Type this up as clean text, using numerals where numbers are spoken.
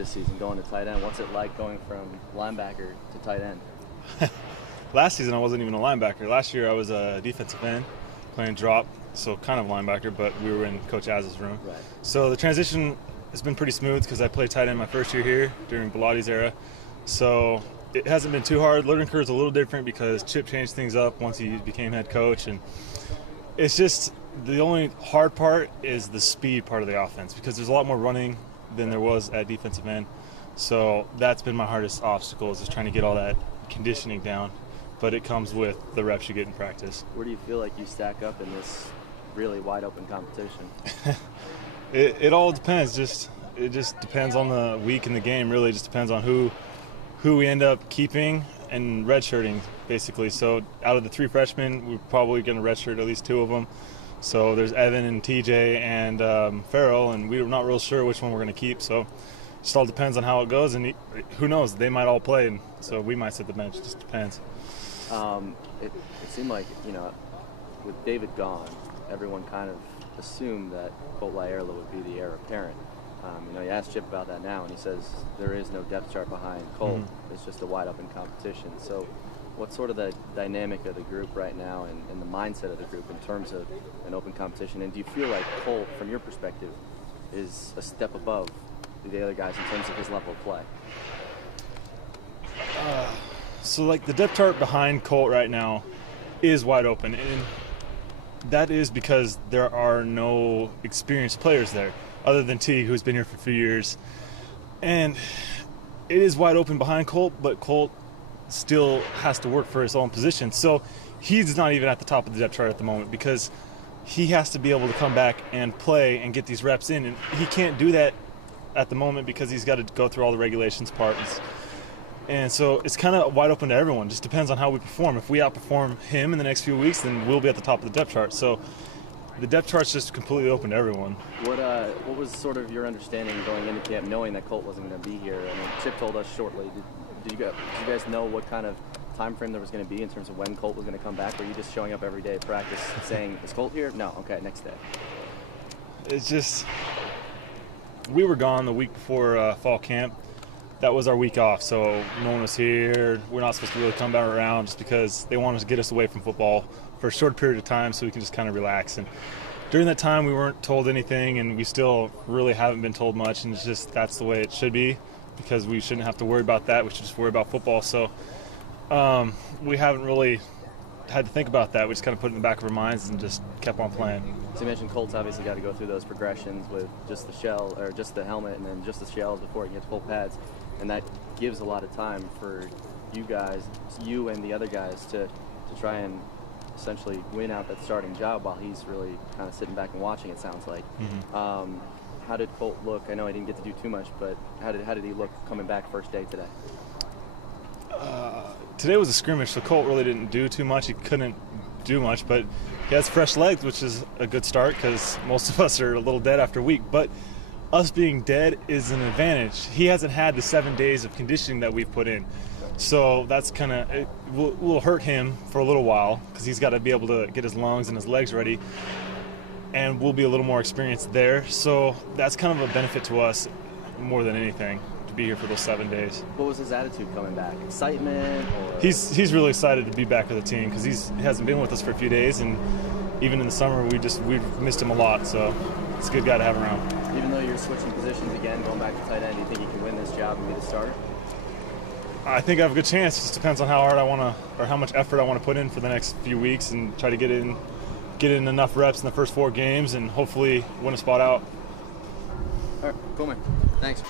this season going to tight end. What's it like going from linebacker to tight end? Last season I wasn't even a linebacker. Last year I was a defensive end playing drop, so kind of linebacker, but we were in Coach Az's room. Right. So the transition has been pretty smooth because I played tight end my first year here during Belotti's era. So it hasn't been too hard. Learning curve's a little different because Chip changed things up once he became head coach, and it's just the only hard part is the speed part of the offense because there's a lot more running than there was at defensive end. So that's been my hardest obstacle, is just trying to get all that conditioning down. But it comes with the reps you get in practice. Where do you feel like you stack up in this really wide open competition? It all depends. It just depends on the week in the game. Really, it just depends on who we end up keeping and redshirting, basically. So out of the 3 freshmen, we're probably going to redshirt at least 2 of them. So there's Evan and TJ and Farrell, and we're not real sure which one we're going to keep. So it just all depends on how it goes, and who knows? They might all play, and so we might sit the bench. It just depends. It seemed like, with David gone, everyone kind of assumed that Colt Lyerla would be the heir apparent. You asked Chip about that now, and he says there is no depth chart behind Colt. Mm-hmm. It's just a wide open competition. So what's sort of the dynamic of the group right now and the mindset of the group in terms of an open competition? And do you feel like Colt, from your perspective, is a step above the other guys in terms of his level of play? So like the depth chart behind Colt right now is wide open, and that is because there are no experienced players there other than T, who's been here for a few years. And it is wide open behind Colt, but Colt still has to work for his own position. So he's not even at the top of the depth chart at the moment because he has to be able to come back and play and get these reps in, and he can't do that at the moment because he's got to go through all the regulations parts. And so it's kind of wide open to everyone. Just depends on how we perform. If we outperform him in the next few weeks, then we'll be at the top of the depth chart. So the depth chart's just completely open to everyone. What was sort of your understanding going into camp, knowing that Colt wasn't going to be here? I mean, Chip told us shortly. Did you guys know what kind of time frame there was going to be in terms of when Colt was going to come back? Or were you just showing up every day at practice saying, is Colt here? No. Okay, next day. It's just, we were gone the week before fall camp. That was our week off, so no one was here. We're not supposed to really come back around just because they wanted to get us away from football for a short period of time so we can just kind of relax. And during that time, we weren't told anything, and we still really haven't been told much, and it's just that's the way it should be because we shouldn't have to worry about that. We should just worry about football. So we haven't really had to think about that. We just kind of put it in the back of our minds and just kept on playing. So you mentioned Colt's obviously got to go through those progressions with just the shell, or just the helmet, and then just the shells before he gets full pads. And that gives a lot of time for you guys, you and the other guys, to try and essentially win out that starting job while he's really kind of sitting back and watching, it sounds like. Mm-hmm. How did Colt look? I know I didn't get to do too much, but how did he look coming back first day today? Today was a scrimmage, so Colt really didn't do too much. He couldn't do much, but he has fresh legs, which is a good start because most of us are a little dead after a week. But us being dead is an advantage. He hasn't had the 7 days of conditioning that we've put in. So that's kind of, it will hurt him for a little while because he's got to be able to get his lungs and his legs ready. And we'll be a little more experienced there. So that's kind of a benefit to us more than anything, to be here for those 7 days. What was his attitude coming back? Excitement? Or? He's really excited to be back with the team because he hasn't been with us for a few days. And even in the summer, we've missed him a lot. So it's a good guy to have around. Even though you're switching positions again, going back to tight end, do you think you can win this job and be the starter? I think I have a good chance. It just depends on how hard I want to, or how much effort I want to put in for the next few weeks, and try to get in enough reps in the first 4 games, and hopefully win a spot out. All right, cool, man. Thanks.